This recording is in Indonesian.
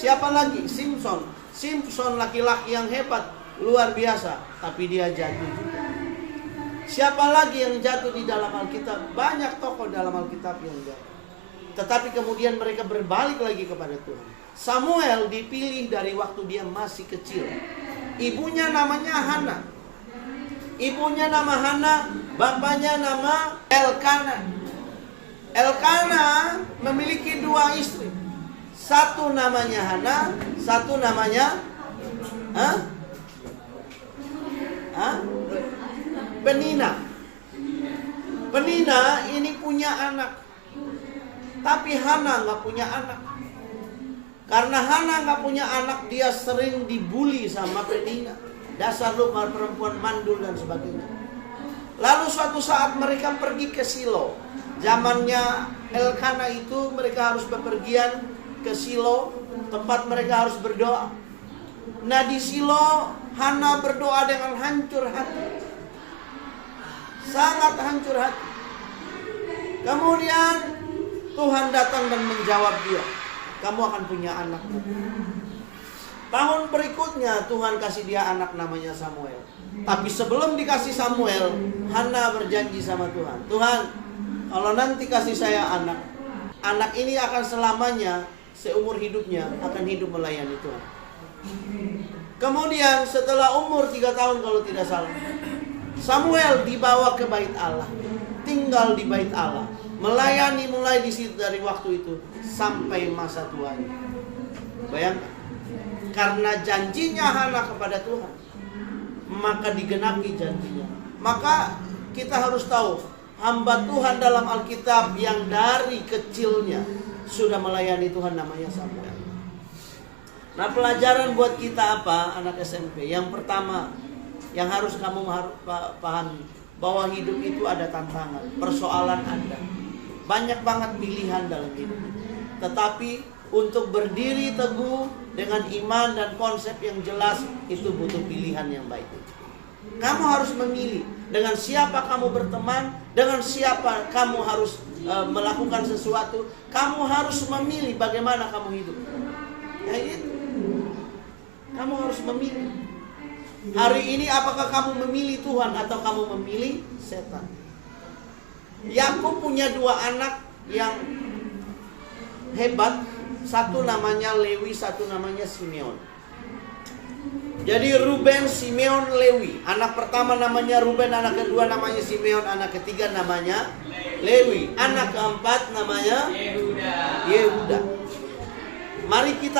Siapa lagi? Simpson. Simpson laki-laki yang hebat, luar biasa, tapi dia jatuh juga. Siapa lagi yang jatuh di dalam Alkitab? Banyak tokoh dalam Alkitab yang jatuh. Tetapi kemudian mereka berbalik lagi kepada Tuhan. Samuel dipilih dari waktu dia masih kecil. Ibunya namanya Hana. Ibunya nama Hana, bapaknya nama Elkana. Elkana memiliki 2 istri. Satu namanya Hana, satu namanya Penina. Penina ini punya anak, tapi Hana nggak punya anak. Karena Hana nggak punya anak, dia sering dibully sama Penina. Dasar lu perempuan mandul dan sebagainya. Lalu suatu saat mereka pergi ke Silo. Zamannya Elkana itu mereka harus bepergian ke Silo, tempat mereka harus berdoa. Nah di Silo, Hana berdoa dengan hancur hati. Sangat hancur hati. Kemudian Tuhan datang dan menjawab dia. Kamu akan punya anak. Tahun berikutnya Tuhan kasih dia anak namanya Samuel. Tapi sebelum dikasih Samuel, Hana berjanji sama Tuhan. Tuhan, kalau nanti kasih saya anak, anak ini akan selamanya, seumur hidupnya akan hidup melayani Tuhan. Kemudian setelah umur 3 tahun kalau tidak salah, Samuel dibawa ke bait Allah, tinggal di bait Allah, melayani mulai di situ dari waktu itu sampai masa tuanya. Bayangkan, karena janjinya Hana kepada Tuhan, maka digenapi janjinya. Maka kita harus tahu, hamba Tuhan dalam Alkitab yang dari kecilnya sudah melayani Tuhan namanya Samuel. Nah, pelajaran buat kita apa, anak SMP? Yang pertama, yang harus kamu pahami, bahwa hidup itu ada tantangan, persoalan ada. Banyak banget pilihan dalam hidup. Tetapi untuk berdiri teguh dengan iman dan konsep yang jelas, itu butuh pilihan yang baik. Kamu harus memilih dengan siapa kamu berteman, dengan siapa kamu harus melakukan sesuatu. Kamu harus memilih bagaimana kamu hidup. Ya itu. Kamu harus memilih. Hari ini apakah kamu memilih Tuhan atau kamu memilih setan? Yakub punya 2 anak yang hebat. Satu namanya Lewi, satu namanya Simeon. Jadi Ruben, Simeon, Lewi. Anak pertama namanya Ruben, anak kedua namanya Simeon, anak ketiga namanya Lewi. Anak keempat namanya Yehuda. Mari kita